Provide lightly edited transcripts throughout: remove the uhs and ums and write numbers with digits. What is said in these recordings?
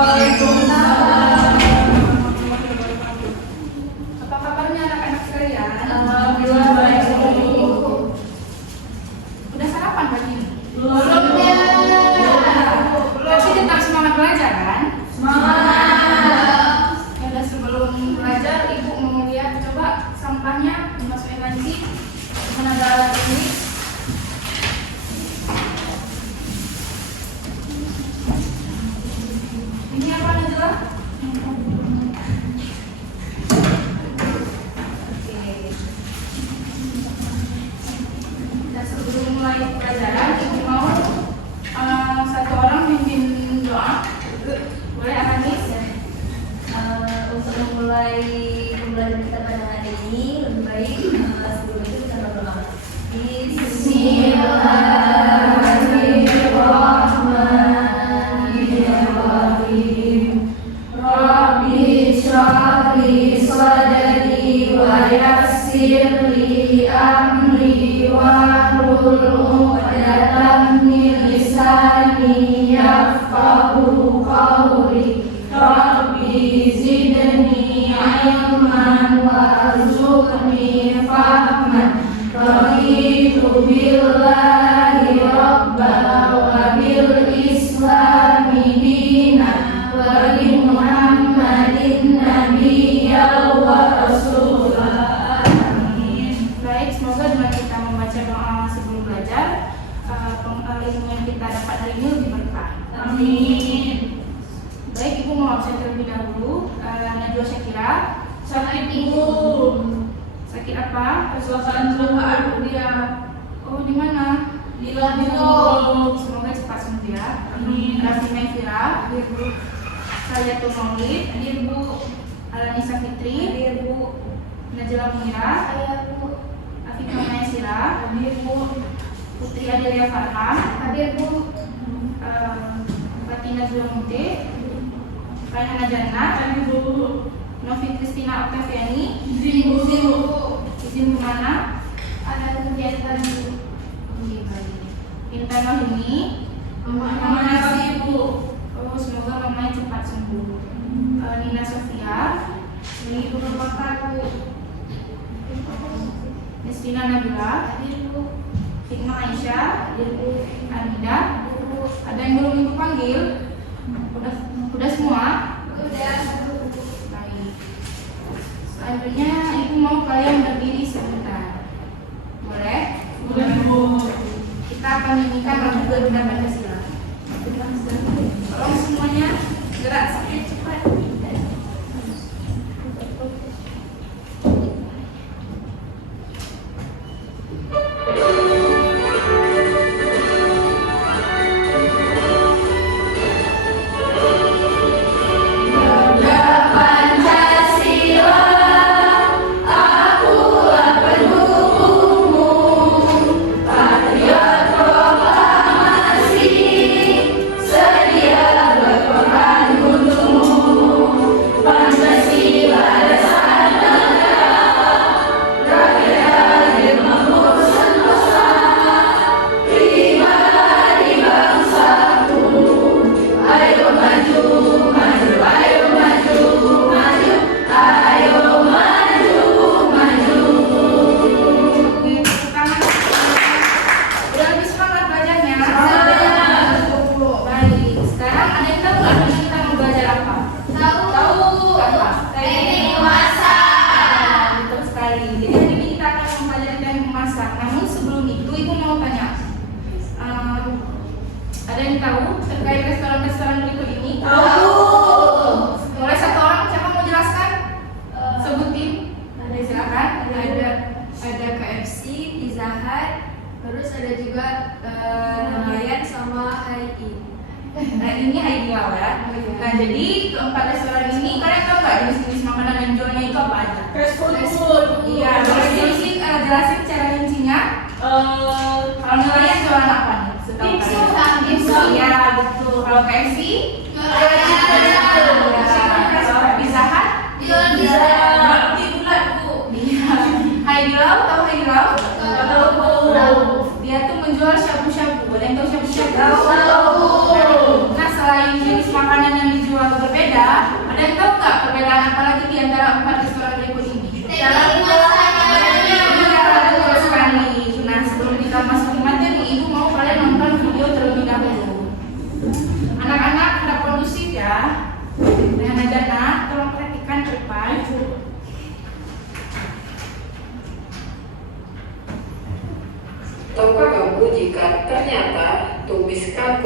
Waalaikumsalam. Apa kabarnya anak-anak sekalian? Alhamdulillah baik. Udah sarapan pagi ini? Belum ya. Tapi tetap semangat belajar kan? Semangat. Ya udah, sebelum belajar ibu mau lihat, coba sampahnya dimasukin lagi. Mana ada alat ini? Ini apa Najwa? Oke. Dan sebelum mulai pelajaran, ibu mau satu orang pimpin doa. Boleh Anis? Untuk memulai pembelajaran kita pada hari ini, lebih baik sebelum itu kita berdoa. Bismillahirrahmanirrahim. Rabbi shrah li sadri wa yassir li amri wahlul 'uqdatam min lisani yafqahu qawli. Rabbi zidni ilman warzuqni fahman. Raditu billahi rabban wa bil islami dinan wa bi Muhammadin nabiyyan wa rasulah. Amin. Baik, semoga dengan kita membaca doa sebelum belajar, ilmu yang kita dapat hari ini lebih berkah. Amin. Baik, ibu mau absen terlebih dahulu. Najwa Syakira. Sakit ibu. Sakit apa? Kecelakaan celakaan dia. Oh, di mana? Di Lampung. Semoga cepat sembuh ya. Amin. Raffi Maifira. Hadir Bu. Sayatul Maulid. Hadir Bu. Alanisa Fitri. Hadir Bu. Najla Munira. Saya Bu. Afifah Maisira. Hadir Bu. Putri Adelia Farhan. Hadir Bu. Fatina Zulamunte. Raihana Jannat. Hadir Bu. Novi Kristina Octaviani. Izin Bu. Izin kemana? Ada kegiatan Bu. Oke, baik. Intan Nohini. Terima kasih Bu. Oh, semoga mamanya cepat sembuh. Nina Sofia. Ini Bu Bapak Bu. Nestina Nabila. Hadir Bu. Hikmah Aisyah. Hadir Bu. Anida. Bu. Ada yang belum ibu panggil? Udah semua? Udah. Baik. Selanjutnya ibu mau kalian berdiri sebentar. Boleh? Boleh Bu. Kita akan nyanyikan lagu Garuda Pancasila. Tolong semuanya gerak sedikit cepat. Pancasila, akulah pendukungmu. Patriot proklamasi, sedia berkorban untukmu. Pancasila dasar negara, rakyat hadir mampu sentosa. Pribadi bangsaku, ayo maju, maju, ayo maju, maju, ayo maju, maju. Oke, tepuk tangan. Udah lebih semangat belajarnya? Baik. Sekarang ada yang tahu nggak kita mau belajar apa? Tahu, Apa? teknik masak. Betul sekali. Jadi hari ini kita akan mempelajari teknik memasak. Namun sebelum itu ibu mau tanya, ada yang tahu terkait restoran-restoran berikut ini? Boleh satu orang, siapa mau jelaskan? Sebutin. Silakan. Ada KFC, Pizza Hut, terus ada juga Himalayan sama HI. Nah, ini ideal ya. Nah, jadi keempat restoran ini kalian tahu nggak jenis-jenis makanan yang jualnya itu apa aja? Fast food. Iya, boleh jelasin cara rincinya? Kalau nelayan jualan apa nih? Setahu kalian? Dimsum. Iya, betul. Kalau KFC? Jualan Pizza Hut? Jualan pizza. Roti bulat, Bu. Iya. Haidilau, tahu Haidilau? Tahu. Dia tuh menjual shabu-shabu. Ada yang tahu shabu-shabu? Tahu. Nah, selain jenis makanan yang dijual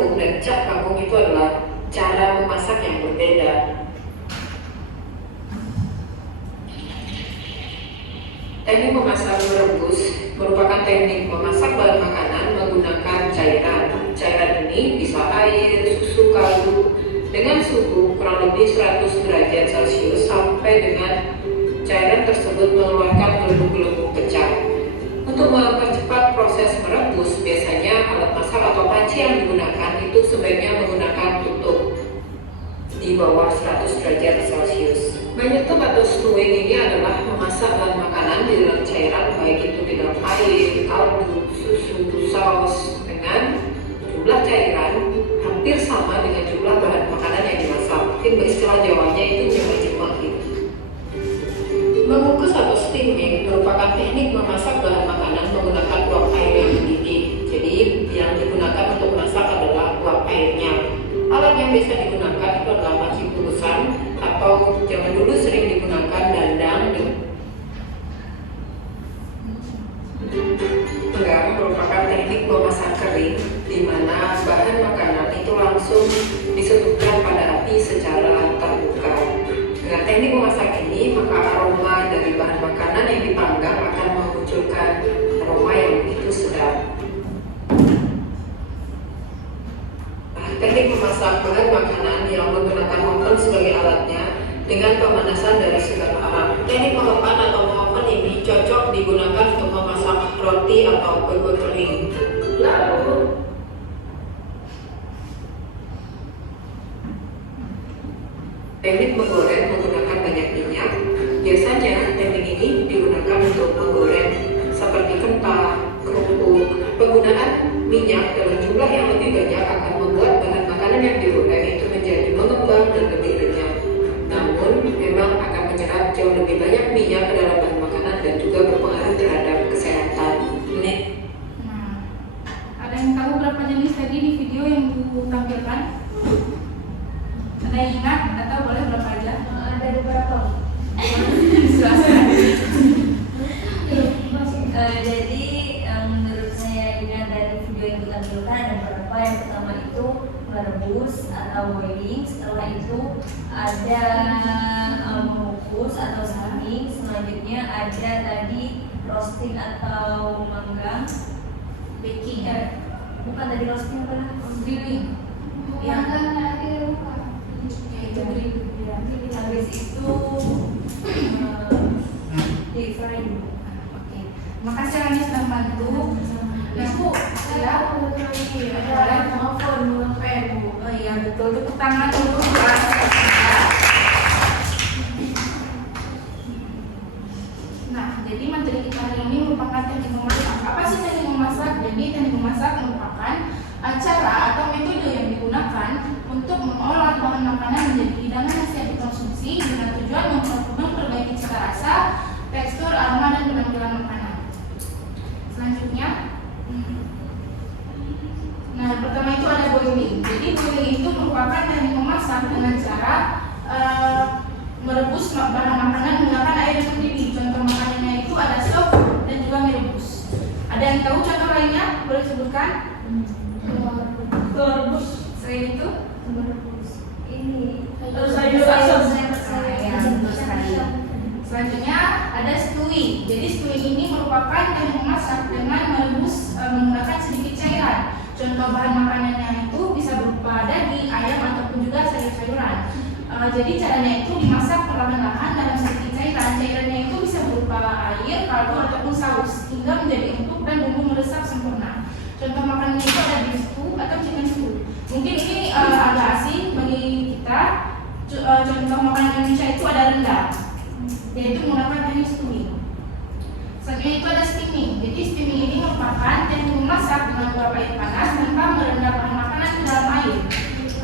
kangkung dan cap kangkung itu adalah cara memasak yang berbeda. Teknik memasak merebus merupakan teknik memasak bahan makanan menggunakan cairan. Cairan ini bisa air, susu, kaldu dengan suhu kurang lebih 100 derajat Celcius sampai dengan cairan tersebut mengeluarkan gelembung-gelembung pecah. Untuk mempercepat proses merebus, biasanya alat masak atau panci yang digunakan itu sebaiknya menggunakan tutup di bawah 100 derajat Celcius. Menyetup atau stewing ini adalah memasak bahan makanan di dalam cairan, baik itu di dalam air, kaldu, susu, saus dengan jumlah cairan hampir sama dengan jumlah bahan makanan yang dimasak. Mungkin istilah Jawanya itu jemak-jemak gitu. Mengukus atau steaming merupakan teknik memasak bahan makanan menggunakan uap air yang mendidih. Jadi yang digunakan untuk masak adalah uap airnya. Alat yang biasa digunakan itu adalah panci kurusan atau zaman dulu sering digunakan dandang. Penggang merupakan teknik memasak kering di mana bahan makanan itu langsung disetupkan pada api secara terbuka. Dengan teknik memasak ini, maka aroma dari bahan makanan yang dipanggang akan memunculkan aroma yang begitu sedap. Teknik memasak bahan makanan yang menggunakan oven sebagai alatnya dengan pemanasan dari segala arah. Teknik mengepan atau mengoven ini cocok digunakan untuk memasak roti atau kue kering. Lalu teknik menggoreng menggunakan banyak minyak. Biasanya teknik ini digunakan untuk menggoreng seperti kentang, kerupuk. Penggunaan minyak dalam jumlah yang lebih banyak akan membuat bahan makanan yang digoreng itu menjadi mengembang dan lebih renyah. Namun, memang akan menyerap jauh lebih banyak minyak ke dalam bahan makanan dan juga berpengaruh terhadap kesehatan. Nah, ada yang tahu berapa jenis tadi di video yang ditampilkan? Ada yang ingat atau boleh berapa aja? Ada beberapa. Silakan. Jadi menurut saya ingat dari video yang ditampilkan ada beberapa. Yang pertama itu merebus atau boiling, setelah itu ada mengukus atau steaming, selanjutnya ada tadi roasting atau manggang, baking ya, bukan tadi roasting apa? Grilling. Ya, itu grilling. Habis itu deep fry dulu. Makasih Ranis telah bantu. Nah Bu, ya ada telepon Bu. Oh iya betul, tepuk tangan dulu. Nah, jadi materi kita hari ini merupakan teknik memasak. Apa sih teknik memasak? Jadi teknik memasak merupakan cara atau metode yang digunakan untuk mengolah bahan makanan menjadi hidangan yang siap dikonsumsi dengan tujuan memperbaiki cita rasa, tekstur, aroma, dan penampilan makanan. Selanjutnya, nah pertama itu ada boiling. Jadi boiling itu merupakan teknik memasak dengan cara merebus bahan makanan menggunakan air yang mendidih. Contoh makanannya itu ada sop dan juga mie rebus. Ada yang tahu contoh lainnya? Boleh sebutkan? Telur rebus. Selain itu? Telur rebus. Ini. Selanjutnya ada stewing. Jadi stewing ini merupakan teknik memasak dengan merebus menggunakan sedikit cairan. Contoh bahan makanannya itu bisa berupa daging, ayam ataupun juga sayur-sayuran. Jadi caranya itu dimasak perlahan-lahan dalam sedikit cairan. Cairannya itu bisa berupa air, kaldu ataupun saus hingga menjadi empuk dan bumbu meresap sempurna. Contoh makanannya itu ada beef stew atau chicken stew. Mungkin ini agak asing bagi kita. Contoh makanan Indonesia itu ada rendang, yaitu menggunakan teknik stewing. Selanjutnya itu ada steaming. Jadi steaming ini merupakan teknik memasak dengan uap air panas tanpa merendam bahan makanan ke dalam air.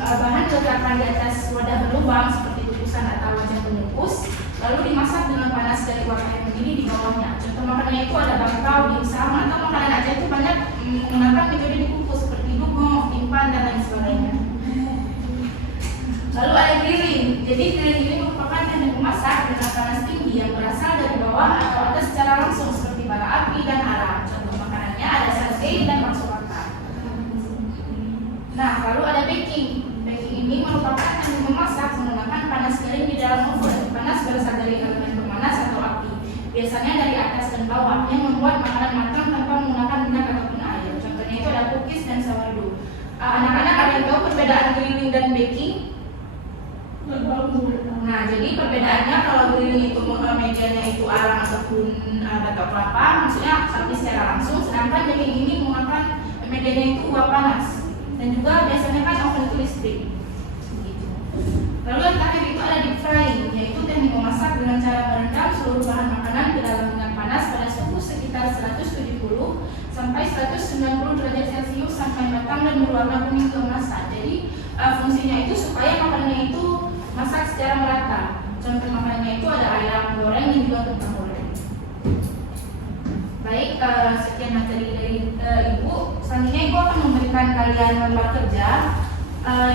Bahan diletakkan di atas wadah berlubang seperti kukusan atau wajan pengukus, lalu dimasak dengan panas dari uap air mendidih di bawahnya. Contoh makanannya itu ada bakpao, dimsum, atau makanan Aceh itu banyak menggunakan metode dikukus seperti dugong, timpan, dan lain sebagainya. Lalu ada grilling. Jadi grilling ini merupakan teknik memasak dengan panas tinggi yang berasal dari bawah atau atas secara langsung seperti bara api dan arang. Contoh makanannya ada sate dan bakso bakar. Nah, lalu biasanya dari atas dan bawah, yang membuat makanan matang tanpa menggunakan minyak ataupun air. Contohnya itu ada cookies dan sourdough. Anak-anak ada yang tahu perbedaan griddling dan baking? Nah, jadi perbedaannya kalau griddling itu mejanya itu arang ataupun batok kelapa, maksudnya sapi secara langsung, sedangkan baking ini menggunakan mejanya itu uap panas. Dan juga biasanya kan oven itu listrik. Gitu. Lalu yang terakhir itu ada deep frying, yaitu teknik memasak dengan cara merendam seluruh bahan makanan ke dalam minyak panas pada suhu sekitar 170 sampai 190 derajat Celcius sampai matang dan berwarna kuning keemasan. Jadi fungsinya itu supaya makanannya itu masak secara merata. Contoh makanannya itu ada ayam goreng dan juga kentang goreng. Baik, sekian materi dari Ibu. Selanjutnya Ibu akan memberikan kalian lembar kerja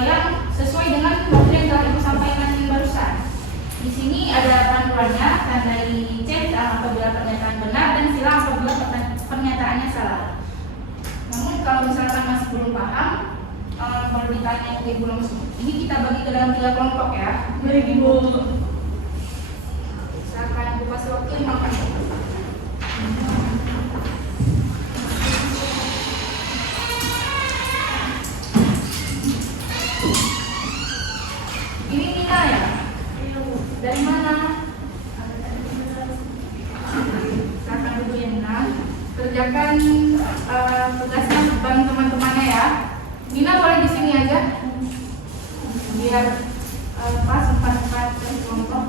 yang sesuai dengan materi yang telah Ibu sampaikan barusan. Di sini ada panduannya, tandai cek apabila pernyataan benar dan silang apabila pernyataannya salah. Namun kalau misalkan masih belum paham, kalau ditanya ke Ibu langsung, ini kita bagi ke dalam 3 kelompok ya. Baik Ibu. Silakan Ibu kasih waktu 5 menit. Ini Nina ya? Dari mana? Silakan Ibu ya Nina. Kerjakan tugasnya bareng teman-temannya ya. Nina boleh di sini aja. Biar pas 4 kelompok.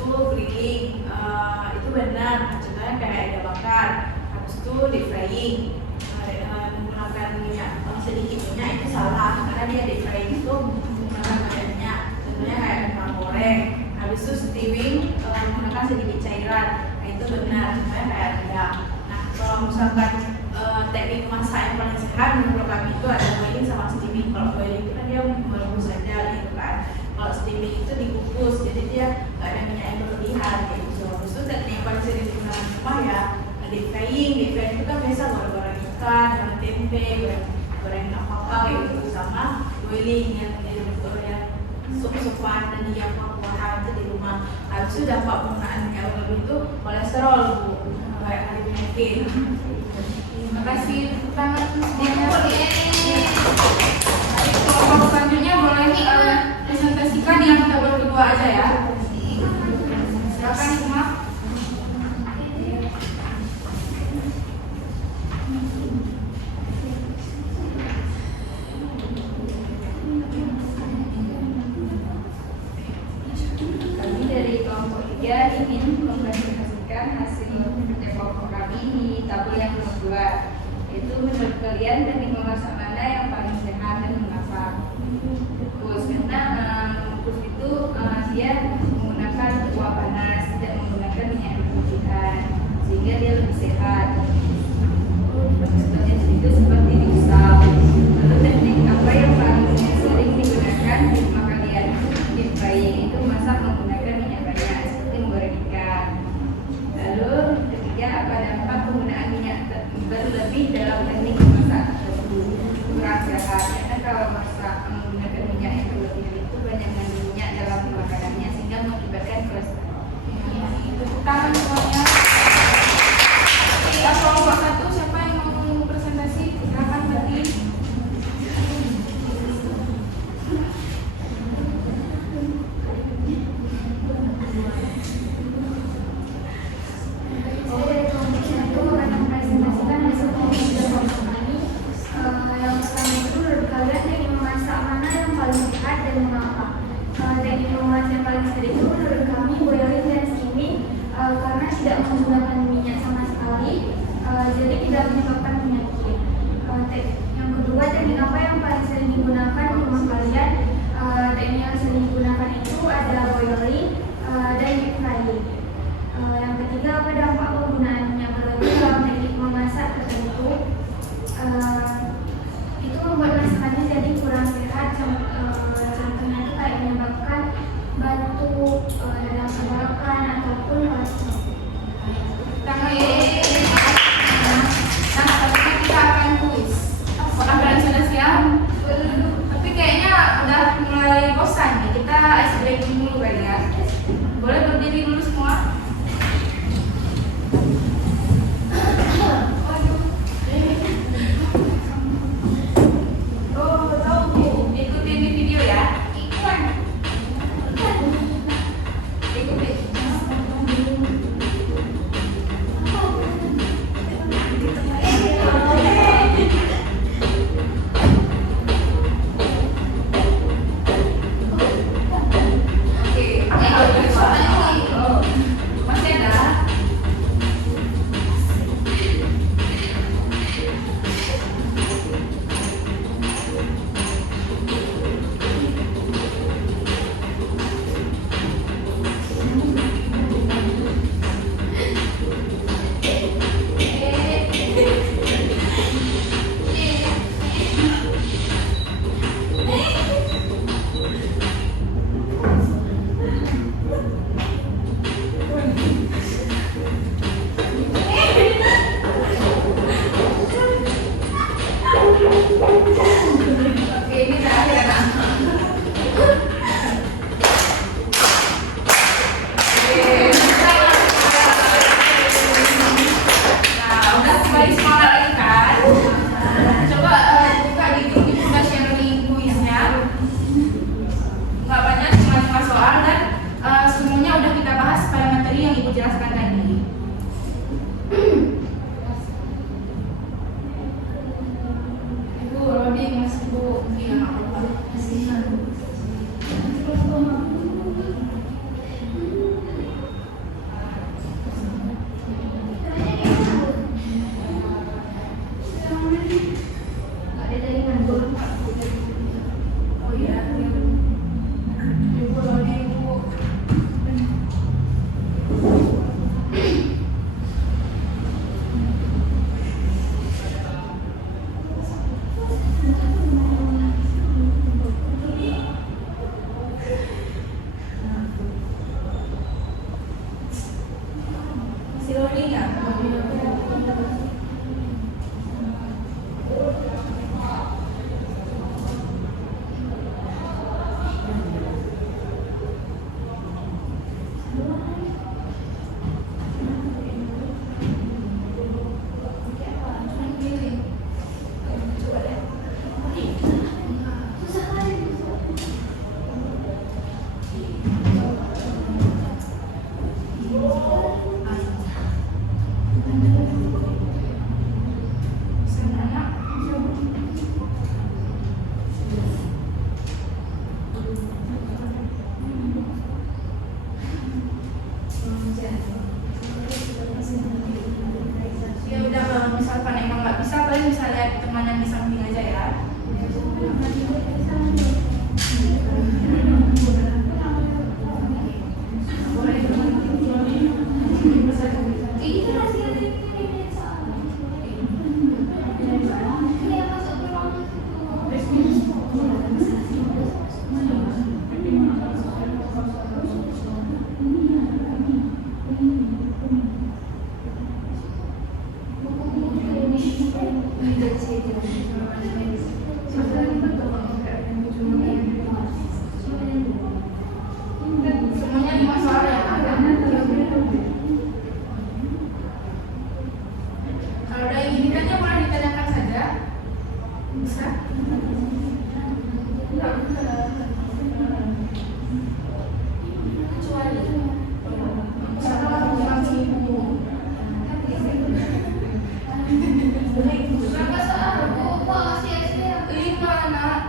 itu grilling, itu benar. Contohnya kayak iga bakar. Habis itu deep frying, menggunakan minyak sedikit minyak itu salah karena dia deep frying itu menggunakan banyak minyak. Contohnya kayak kentang goreng. Habis itu stewing, menggunakan sedikit cairan. Nah, itu benar. Contohnya kayak rendang. Nah, kalau misalkan teknik masak yang paling sehat menurut kami itu ada boiling sama steaming. Kalau boiling itu kan dia merebus saja gitu kan. Kalau steaming itu dikukus, jadi dia nggak ada minyak yang berlebihan gitu. Terus itu teknik yang paling sering digunakan di rumah ya deep frying. Deep frying itu kan biasa goreng ikan, goreng tempe, goreng apa gitu, sama boiling yang sup-supan tadi yang buah-buahan itu di rumah. Habis itu dampak penggunaan minyak berlebih itu kolesterol bu, kayak kali penyakit. Terima kasih tangan semuanya. Kelompok selanjutnya boleh presentasikan yang tabel kedua aja ya. Silakan Hikmah. Kami dari kelompok 3 ingin mempresentasikan hasil kelompok kami di tabel yang kedua, yaitu menurut kalian teknik memasak mana yang paling sehat dan mengapa? Kukus, karena kukus itu dia menggunakan uap panas, tidak menggunakan minyak berlebihan, sehingga dia lebih sehat. Contohnya itu seperti diusap. Lalu teknik apa yang paling sering digunakan di rumah kalian? Deep frying itu masak menggunakan minyak banyak, seperti menggoreng ikan. Lalu ketiga, apa dampak penggunaan minyak berlebih dalam teknik memasak tersebut? Kurang sehat, karena kalau masak menggunakan minyak yang berlebihan itu banyak mengandung minyak dalam makanannya sehingga mengakibatkan kolesterol. Tepuk tangan semuanya. Kelompok 1 siapa yang mau presentasi? Silakan bagi. Saya dari kelompok 1 akan mempresentasikan hasil kelompok kami. Yang pertama itu menurut kalian teknik memasak mana yang paling sehat dan mengapa? Teknik memasak yang paling sehat itu menurut kami boiling dan steaming, karena tidak menggunakan minyak sama sekali, jadi tidak menyebabkan penyakit. Yang kedua, teknik apa yang paling sering digunakan di rumah kalian? Teknik yang sering digunakan itu ada boiling dan deep frying. Yang ketiga, apa dampak penggunaan minyak berlebih dalam teknik memasak tertentu? Itu membuat masakannya jadi kurang sehat. Contohnya itu kayak menyebabkan batuk, radang tenggorokan ataupun kolesterol. Tangan. Nah, selanjutnya kita akan kuis. Apakah kalian sudah siap? Tapi kayaknya udah mulai bosan nih. Kita ice breaking dulu kali ya. Oh iya, Ibu Lodi, Ibu. Si Lodi ya? Ya udah, kalau misalkan emang nggak bisa, kalian bisa lihat teman yang di samping aja ya. Semuanya 5 soal ya, Kak? Kalau ada yang gini boleh ditanyakan saja. Bisa? Kecuali misalkan kurang sibuk. Berapa soal? Lima, Nak.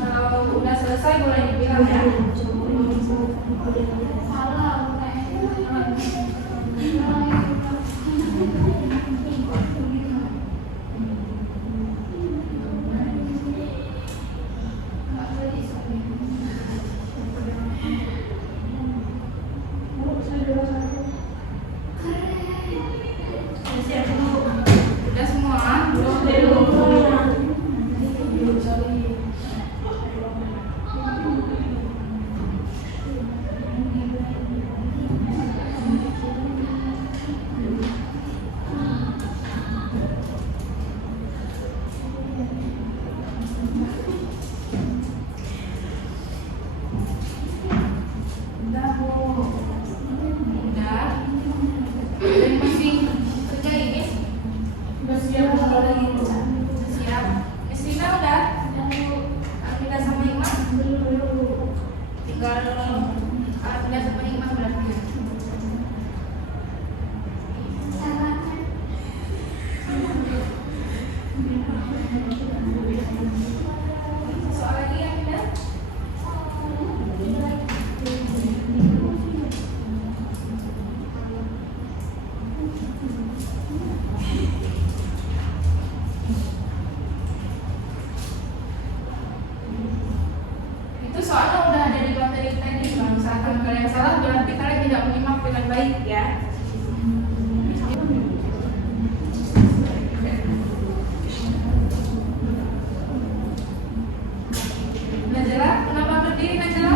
Kalau udah selesai boleh dibilang ya. Udah semua? Udah, Bu. Udah. Dan masih kerja ini? Siap. Miss Rina udah? Alhamdulillah sama Iman? Tinggal Alhamdulillah sama Iman berarti. Soal lagi ya, Bunda? Itu soalnya udah ada di materi tadi. Kalau misalkan kalian salah, berarti kalian tidak menyimak dengan baik ya. Najla, kenapa berdiri Najla?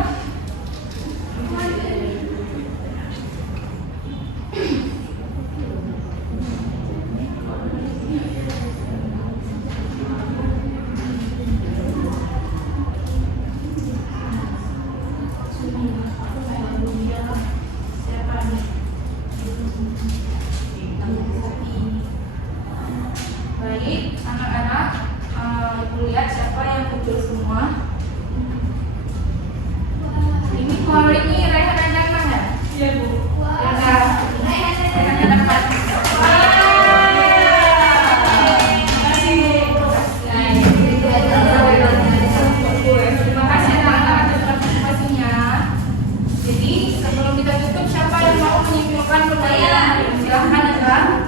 Siapa nih? kita tutup, siapa yang mau menyimpulkan pembelajaran hari ini? Silahkan Andra.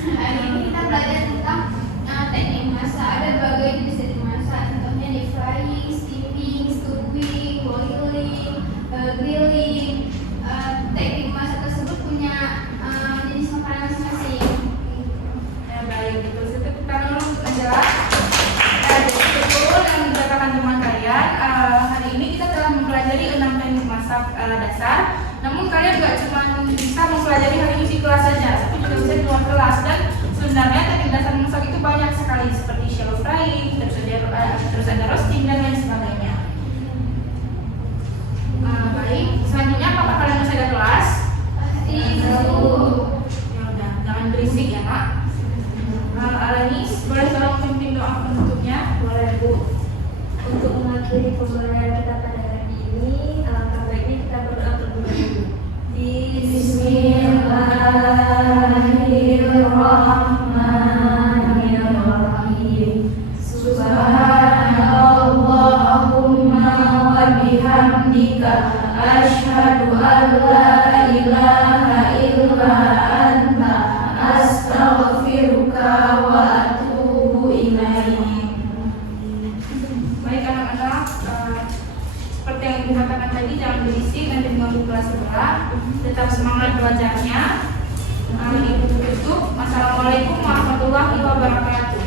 Hari ini kita belajar tentang teknik masak. Ada berbagai jenis teknik masak, contohnya deep frying, steaming, stewing, boiling, grilling. Teknik masak tersebut punya jenis makanan masing-masing. Ya baik, itu kita dulu Angela. Ya, jadi betul yang dikatakan teman kalian. Hari ini kita telah mempelajari 6 teknik masak dasar. Namun kalian juga cuma bisa mempelajari hari ini di kelas saja, tapi juga bisa di luar kelas. Dan sebenarnya teknik dasar masak itu banyak sekali, seperti shallow frying, terus ada roasting dan lain sebagainya. Baik, selanjutnya apakah kalian masih ada kelas? Ya udah, jangan berisik ya Kak. Alanis, boleh tolong pimpin doa penutupnya? Boleh Bu. Untuk mengakhiri pembelajaran kita pada hari ini, alangkah baiknya kita berdoa terlebih dahulu. Bismillahirrahmanirrahim. Subhanallahumma wa bihamdika asyhadu an la ilaha illa anta astaghfiruka wa atubu ilaik. Baik anak-anak, seperti yang dikatakan tadi, jangan berisik, nanti mengganggu kelas sebelah. Tetap semangat belajarnya. Ibu tutup. Wassalamualaikum warahmatullahi wabarakatuh.